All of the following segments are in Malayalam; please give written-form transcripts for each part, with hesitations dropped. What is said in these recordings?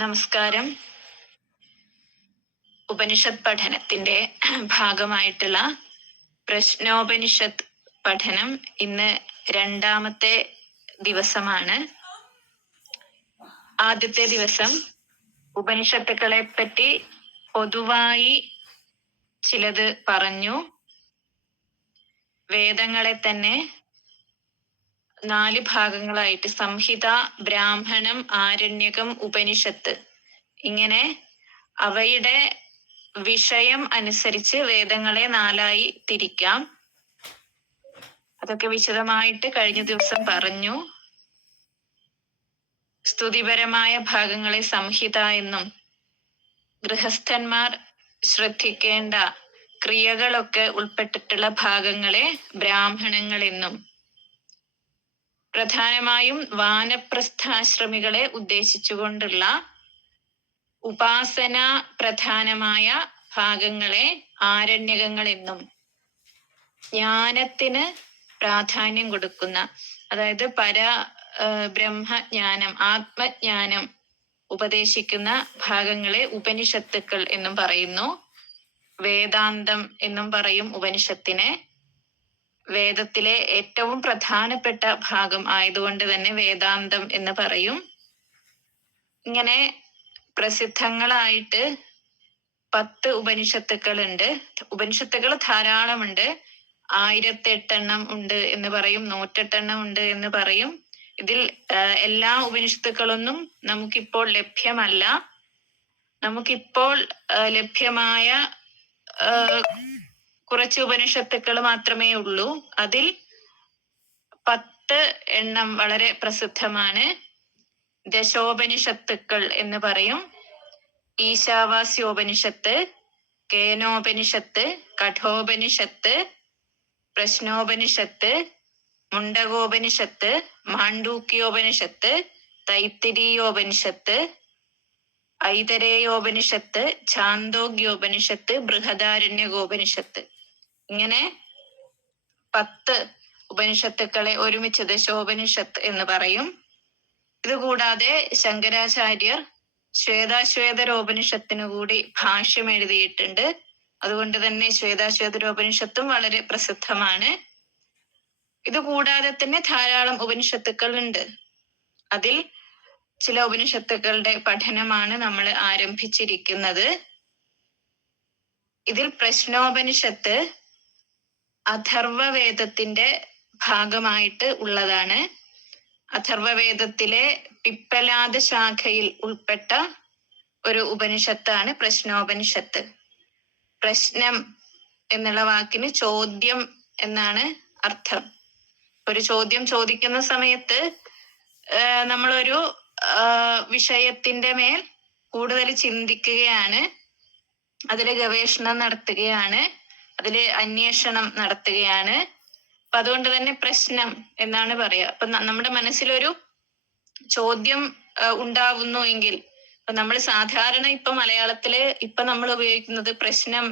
നമസ്കാരം. ഉപനിഷത്ത് പഠനത്തിന്റെ ഭാഗമായിട്ടുള്ള പ്രശ്നോപനിഷത്ത് പഠനം ഇന്ന് രണ്ടാമത്തെ ദിവസമാണ്. ആദ്യത്തെ ദിവസം ഉപനിഷത്തുക്കളെ പറ്റി പൊതുവായി ചിലത് പറഞ്ഞു. വേദങ്ങളെ തന്നെ 4 ഭാഗങ്ങളായിട്ട് സംഹിത, ബ്രാഹ്മണം, ആരണ്യകം, ഉപനിഷത്ത്, ഇങ്ങനെ അവയുടെ വിഷയം അനുസരിച്ച് വേദങ്ങളെ 4ആയി തിരിക്കാം. അതൊക്കെ വിശദമായിട്ട് കഴിഞ്ഞ ദിവസം പറഞ്ഞു. സ്തുതിപരമായ ഭാഗങ്ങളെ സംഹിത എന്നും ഗൃഹസ്ഥന്മാർ ശ്രദ്ധിക്കേണ്ട ക്രിയകളൊക്കെ ഉൾപ്പെട്ടിട്ടുള്ള ഭാഗങ്ങളെ ബ്രാഹ്മണങ്ങൾ എന്നും, പ്രധാനമായും വാനപ്രസ്ഥാശ്രമികളെ ഉദ്ദേശിച്ചുകൊണ്ടുള്ള ഉപാസന പ്രധാനമായ ഭാഗങ്ങളെ ആരണ്യകങ്ങൾ എന്നും, ജ്ഞാനത്തിന് പ്രാധാന്യം കൊടുക്കുന്ന, അതായത് ബ്രഹ്മജ്ഞാനം, ആത്മജ്ഞാനം ഉപദേശിക്കുന്ന ഭാഗങ്ങളെ ഉപനിഷത്തുക്കൾ എന്നും പറയുന്നു. വേദാന്തം എന്നും പറയും ഉപനിഷത്തിനെ. വേദത്തിലെ ഏറ്റവും പ്രധാനപ്പെട്ട ഭാഗം ആയതുകൊണ്ട് തന്നെ വേദാന്തം എന്ന് പറയും. ഇങ്ങനെ പ്രസിദ്ധങ്ങളായിട്ട് 10 ഉപനിഷത്തുക്കളുണ്ട്. ഉപനിഷത്തുക്കൾ ധാരാളമുണ്ട്. 1008 ഉണ്ട് എന്ന് പറയും, 108 ഉണ്ട് എന്ന് പറയും. ഇതിൽ എല്ലാ ഉപനിഷത്തുക്കളൊന്നും നമുക്കിപ്പോൾ ലഭ്യമല്ല. നമുക്കിപ്പോൾ ലഭ്യമായ കുറച്ച് ഉപനിഷത്തുക്കൾ മാത്രമേ ഉള്ളൂ. അതിൽ 10 എണ്ണം വളരെ പ്രസിദ്ധമാണ്. ദശോപനിഷത്തുക്കൾ എന്ന് പറയും. ഈശാവാസ്യോപനിഷത്ത്, കേനോപനിഷത്ത്, കഠോപനിഷത്ത്, പ്രശ്നോപനിഷത്ത്, മുണ്ടകോപനിഷത്ത്, മാണ്ഡൂക്യോപനിഷത്ത്, തൈത്തിരീയോപനിഷത്ത്, ഐതരേയോപനിഷത്ത്, ഛാന്തോഗ്യോപനിഷത്ത്, ബൃഹദാരണ്യകോപനിഷത്ത്, ഇങ്ങനെ 10 ഉപനിഷത്തുക്കളെ ഒരുമിച്ച് ദശോപനിഷത്ത് എന്ന് പറയും. ഇതുകൂടാതെ ശങ്കരാചാര്യർ ശ്വേതാശ്വേതരോപനിഷത്തിനു കൂടി ഭാഷ്യം എഴുതിയിട്ടുണ്ട്. അതുകൊണ്ട് തന്നെ ശ്വേതാശ്വേതരോപനിഷത്തും വളരെ പ്രസിദ്ധമാണ്. ഇതുകൂടാതെ തന്നെ ധാരാളം ഉപനിഷത്തുക്കൾ ഉണ്ട്. അതിൽ ചില ഉപനിഷത്തുക്കളുടെ പഠനമാണ് നമ്മൾ ആരംഭിച്ചിരിക്കുന്നത്. ഇതിൽ പ്രശ്നോപനിഷത്ത് അഥർവവേദത്തിന്റെ ഭാഗമായിട്ട് ഉള്ളതാണ്. അഥർവവേദത്തിലെ പിപ്പലാദ ശാഖയിൽ ഉൾപ്പെട്ട ഒരു ഉപനിഷത്താണ് പ്രശ്നോപനിഷത്ത്. പ്രശ്നം എന്നുള്ള വാക്കിന് ചോദ്യം എന്നാണ് അർത്ഥം. ഒരു ചോദ്യം ചോദിക്കുന്ന സമയത്ത് നമ്മളൊരു വിഷയത്തിന്റെ മേൽ കൂടുതൽ ചിന്തിക്കുകയാണ്, അതിൽ ഗവേഷണം നടത്തുകയാണ്, അതിൽ അന്വേഷണം നടത്തുകയാണ്. അപ്പൊ അതുകൊണ്ട് തന്നെ പ്രശ്നം എന്നാണ് പറയുക. അപ്പൊ നമ്മുടെ മനസ്സിലൊരു ചോദ്യം ഉണ്ടാവുന്നു എങ്കിൽ, ഇപ്പൊ നമ്മൾ സാധാരണ ഇപ്പൊ മലയാളത്തില് ഇപ്പൊ നമ്മൾ ഉപയോഗിക്കുന്നത് പ്രശ്നം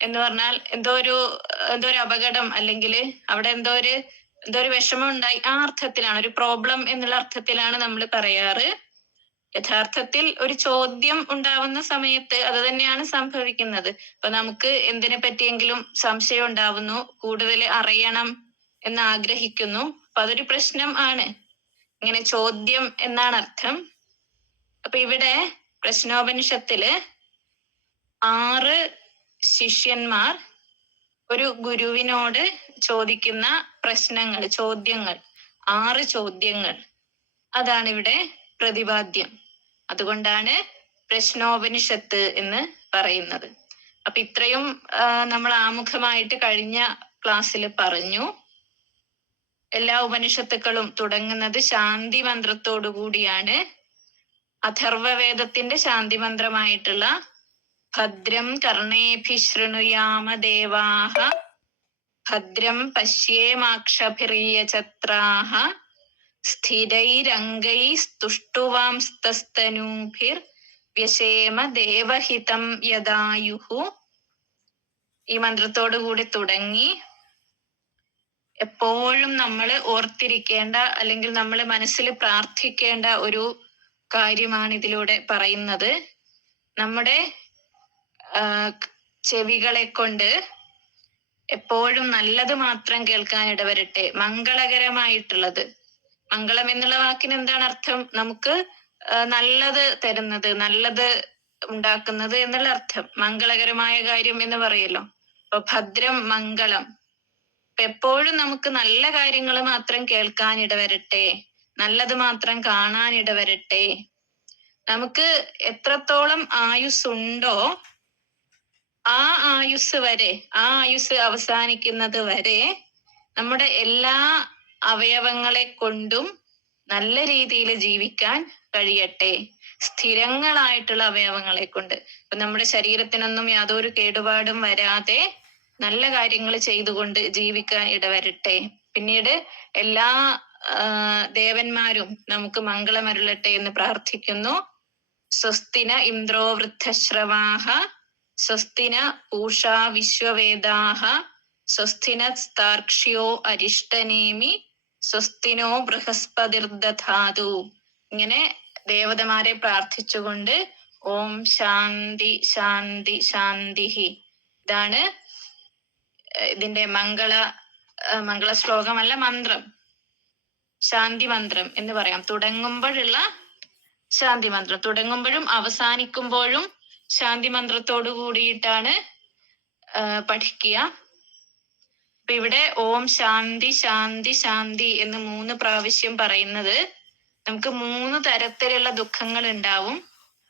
എന്ന് പറഞ്ഞാൽ എന്തോ ഒരു അപകടം, അല്ലെങ്കിൽ അവിടെ എന്തോ ഒരു വിഷമം ഉണ്ടായി, ആ അർത്ഥത്തിലാണ്, ഒരു പ്രോബ്ലം എന്നുള്ള അർത്ഥത്തിലാണ് നമ്മൾ പറയാറ്. യഥാർത്ഥത്തിൽ ഒരു ചോദ്യം ഉണ്ടാവുന്ന സമയത്ത് അത് തന്നെയാണ് സംഭവിക്കുന്നത്. ഇപ്പൊ നമുക്ക് എന്തിനെ പറ്റിയെങ്കിലും സംശയം ഉണ്ടാവുന്നു, കൂടുതൽ അറിയണം എന്ന് ആഗ്രഹിക്കുന്നു, അപ്പൊ അതൊരു പ്രശ്നം ആണ്. ഇങ്ങനെ ചോദ്യം എന്നാണ് അർത്ഥം. അപ്പൊ ഇവിടെ പ്രശ്നോപനിഷത്തില് 6 ശിഷ്യന്മാർ ഒരു ഗുരുവിനോട് ചോദിക്കുന്ന പ്രശ്നങ്ങൾ, ചോദ്യങ്ങൾ, 6 ചോദ്യങ്ങൾ, അതാണ് ഇവിടെ പ്രതിപാദ്യം. അതുകൊണ്ടാണ് പ്രശ്നോപനിഷത്ത് എന്ന് പറയുന്നത്. അപ്പൊ ഇത്രയും നമ്മൾ ആമുഖമായിട്ട് കഴിഞ്ഞ ക്ലാസ്സിൽ പറഞ്ഞു. എല്ലാ ഉപനിഷത്തുക്കളും തുടങ്ങുന്നത് ശാന്തി മന്ത്രത്തോടു കൂടിയാണ്. അഥർവവേദത്തിന്റെ ശാന്തി മന്ത്രമായിട്ടുള്ള ഭദ്രം കർണേഭി ശൃണുയാമ ദേവാഹ ഭദ്രം പശ്യേമാക്ഷഭിര്യചത്രാഹ സ്ഥിരൈരംഗൈസ്തുഷ്ടുവാംസ്തസ്തനൂഭിർ വ്യശേമ ദേവഹിതം യദായുഹു. ഈ മന്ത്രത്തോടു കൂടി തുടങ്ങി എപ്പോഴും നമ്മൾ ഓർത്തിരിക്കേണ്ട, അല്ലെങ്കിൽ നമ്മൾ മനസ്സിൽ പ്രാർത്ഥിക്കേണ്ട ഒരു കാര്യമാണ് ഇതിലൂടെ പറയുന്നത്. നമ്മുടെ ചെവികളെ കൊണ്ട് എപ്പോഴും നല്ലത് മാത്രം കേൾക്കാൻ ഇടവരട്ടെ. മംഗളകരമായിട്ടുള്ളത്. മംഗളം എന്നുള്ള വാക്കിന് എന്താണ് അർത്ഥം? നമുക്ക് നല്ലത് തരുന്നത്, നല്ലത് ഉണ്ടാക്കുന്നത് എന്നുള്ള അർത്ഥം. മംഗളകരമായ കാര്യം എന്ന് പറയല്ലോ. അപ്പൊ ഭദ്രം മംഗളം. എപ്പോഴും നമുക്ക് നല്ല കാര്യങ്ങൾ മാത്രം കേൾക്കാൻ ഇടവരട്ടെ, നല്ലത് മാത്രം കാണാൻ ഇടവരട്ടെ. നമുക്ക് എത്രത്തോളം ആയുസ്സുണ്ടോ ആ ആയുസ് വരെ, ആ ആയുസ് അവസാനിക്കുന്നത് വരെ നമ്മുടെ എല്ലാ അവയവങ്ങളെ കൊണ്ടും നല്ല രീതിയിൽ ജീവിക്കാൻ കഴിയട്ടെ. സ്ഥിരങ്ങളായിട്ടുള്ള അവയവങ്ങളെ കൊണ്ട്. ഇപ്പൊ നമ്മുടെ ശരീരത്തിനൊന്നും യാതൊരു കേടുപാടും വരാതെ നല്ല കാര്യങ്ങൾ ചെയ്തുകൊണ്ട് ജീവിക്കാൻ ഇടവരട്ടെ. പിന്നീട് എല്ലാ ദേവന്മാരും നമുക്ക് മംഗളമരുളട്ടെ എന്ന് പ്രാർത്ഥിക്കുന്നു. സ്വസ്തിന ഇന്ദ്രോ വൃദ്ധശ്രവാഹ സ്വസ്തിന പൂഷാ വിശ്വവേദാഹ സ്വസ്തിന സ്താർക്ഷ്യോ അരിഷ്ടനേമി സ്വസ്തിനോ ബൃഹസ്പതിർദധാതു. ഇങ്ങനെ ദേവതമാരെ പ്രാർത്ഥിച്ചുകൊണ്ട് ഓം ശാന്തി ശാന്തി ശാന്തി. ഇതാണ് ഇതിന്റെ മംഗള ശ്ലോകമല്ല, മന്ത്രം. ശാന്തി മന്ത്രം എന്ന് പറയാം. തുടങ്ങുമ്പോഴുള്ള ശാന്തി മന്ത്രം. തുടങ്ങുമ്പോഴും അവസാനിക്കുമ്പോഴും ശാന്തി മന്ത്രത്തോടു കൂടിയിട്ടാണ് പഠിക്കുക. അപ്പൊ ഇവിടെ ഓം ശാന്തി ശാന്തി ശാന്തി എന്ന് 3 പ്രാവശ്യം പറയുന്നത് നമുക്ക് 3 തരത്തിലുള്ള ദുഃഖങ്ങൾ ഉണ്ടാവും.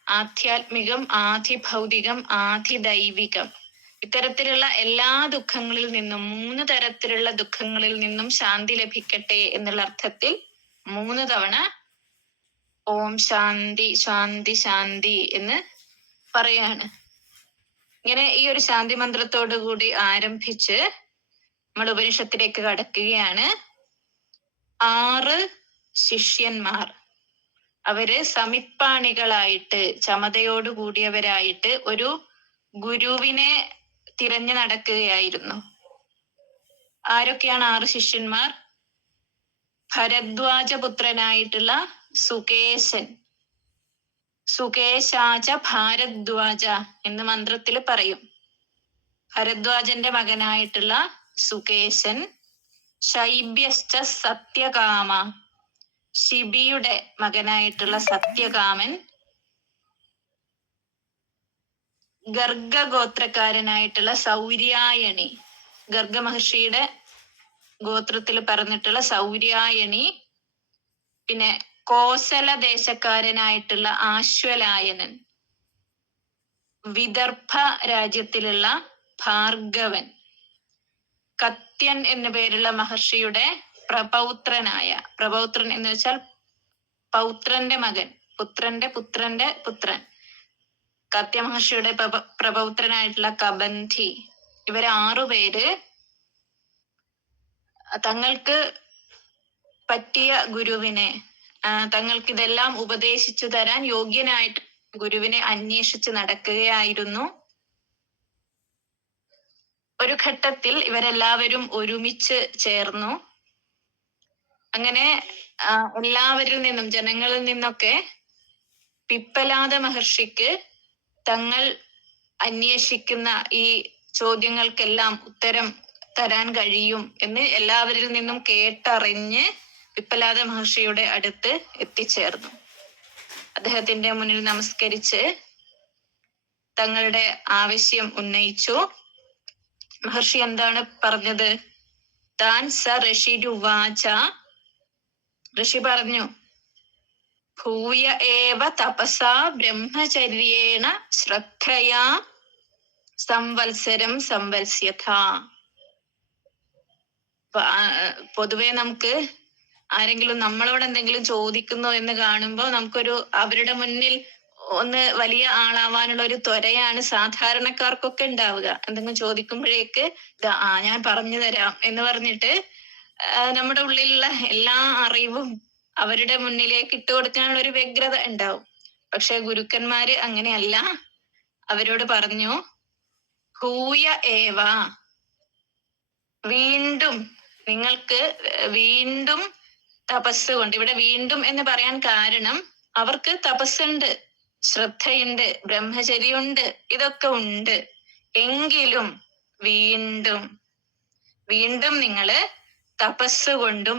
ആധ്യാത്മികം, ആധിഭൗതികം, ആധിദൈവികം. ഇത്തരത്തിലുള്ള എല്ലാ ദുഃഖങ്ങളിൽ നിന്നും, 3 തരത്തിലുള്ള ദുഃഖങ്ങളിൽ നിന്നും ശാന്തി ലഭിക്കട്ടെ എന്നുള്ള അർത്ഥത്തിൽ 3 തവണ ഓം ശാന്തി ശാന്തി ശാന്തി എന്ന് പറയാണ്. ഇങ്ങനെ ഈ ഒരു ശാന്തി മന്ത്രത്തോടു കൂടി ആരംഭിച്ച് നമ്മൾ ഉപനിഷത്തിലേക്ക് കടക്കുകയാണ്. 6 ശിഷ്യന്മാർ, അവര് സമിപ്പാണികളായിട്ട്, ചമതയോടു കൂടിയവരായിട്ട് ഒരു ഗുരുവിനെ തിരഞ്ഞു നടക്കുകയായിരുന്നു. ആരൊക്കെയാണ് 6 ശിഷ്യന്മാർ? ഭരദ്വാജപുത്രനായിട്ടുള്ള സുകേശൻ, സുകേശാച ഭാരദ്വാജ എന്ന് മന്ത്രത്തിൽ പറയും. ഭരദ്വാജന്റെ മകനായിട്ടുള്ള സുകേശൻ, ശൈബ്യശ്ച സത്യകാമ, ശിബിയുടെ മകനായിട്ടുള്ള സത്യകാമൻ, ഗർഗഗോത്രക്കാരനായിട്ടുള്ള സൗര്യായണി, ഗർഗ മഹർഷിയുടെ ഗോത്രത്തിൽ പറഞ്ഞിട്ടുള്ള സൗര്യായണി, പിന്നെ കോസല ദേശക്കാരനായിട്ടുള്ള ആശ്വലായനൻ, വിദർഭ രാജ്യത്തിലുള്ള ഭാർഗവൻ, കത്യൻ എന്നു പേരുള്ള മഹർഷിയുടെ പ്രപൗത്രനായ, പ്രപൗത്രൻ എന്ന് വെച്ചാൽ പൗത്രന്റെ മകൻ, പുത്രന്റെ പുത്രന്റെ പുത്രൻ, കത്യ മഹർഷിയുടെ പ്രപൗത്രനായിട്ടുള്ള കബന്ധി. ഇവർ 6 പേര് തങ്ങൾക്ക് പറ്റിയ ഗുരുവിനെ, തങ്ങൾക്ക് ഇതെല്ലാം ഉപദേശിച്ചു തരാൻ യോഗ്യനായിട്ട് ഗുരുവിനെ അന്വേഷിച്ച് നടക്കുകയായിരുന്നു. ഒരു ഘട്ടത്തിൽ ഇവരെല്ലാവരും ഒരുമിച്ച് ചേർന്നു. അങ്ങനെ എല്ലാവരിൽ നിന്നും, ജനങ്ങളിൽ നിന്നൊക്കെ പിപ്പലാദ മഹർഷിക്ക് തങ്ങൾ അന്വേഷിക്കുന്ന ഈ ചോദ്യങ്ങൾക്കെല്ലാം ഉത്തരം തരാൻ കഴിയും എന്ന് എല്ലാവരിൽ നിന്നും കേട്ടറിഞ്ഞ് പിപ്പലാദ മഹർഷിയുടെ അടുത്ത് എത്തിച്ചേർന്നു. അദ്ദേഹത്തിന്റെ മുന്നിൽ നമസ്കരിച്ച് തങ്ങളുടെ ആവശ്യം ഉന്നയിച്ചു. മഹർഷി എന്താണ് പറഞ്ഞത്? താൻ സ ഋഷിരുവാച, ഋഷി പറഞ്ഞു, ഭൂയ ഏവ തപസാ ബ്രഹ്മചര്യേണ ശ്രദ്ധയാ സംവത്സരം സംവത്സ്യഥ. പൊതുവെ നമുക്ക് ആരെങ്കിലും നമ്മളോട് എന്തെങ്കിലും ചോദിക്കുന്നു എന്ന് കാണുമ്പോൾ നമുക്കൊരു, അവരുടെ മുന്നിൽ ഒന്ന് വലിയ ആളാവാനുള്ള ഒരു ത്വരയാണ് സാധാരണക്കാർക്കൊക്കെ ഉണ്ടാവുക. എന്തെങ്കിലും ചോദിക്കുമ്പോഴേക്ക് ഞാൻ പറഞ്ഞു തരാം എന്ന് പറഞ്ഞിട്ട് നമ്മുടെ ഉള്ളിലുള്ള എല്ലാ അറിവും അവരുടെ മുന്നിലേക്ക് ഇട്ടുകൊടുക്കാനുള്ള ഒരു വ്യഗ്രത ഉണ്ടാവും. പക്ഷെ ഗുരുക്കന്മാര് അങ്ങനെയല്ല. അവരോട് പറഞ്ഞു, ഭൂയ ഏവ, വീണ്ടും, നിങ്ങൾക്ക് വീണ്ടും തപസ് കൊണ്ട്. ഇവിടെ വീണ്ടും എന്ന് പറയാൻ കാരണം അവർക്ക് തപസ്സുണ്ട്, ശ്രദ്ധയുണ്ട്, ബ്രഹ്മചര്യമുണ്ട്, ഇതൊക്കെ ഉണ്ട്. എങ്കിലും വീണ്ടും വീണ്ടും നിങ്ങള് തപസ് കൊണ്ടും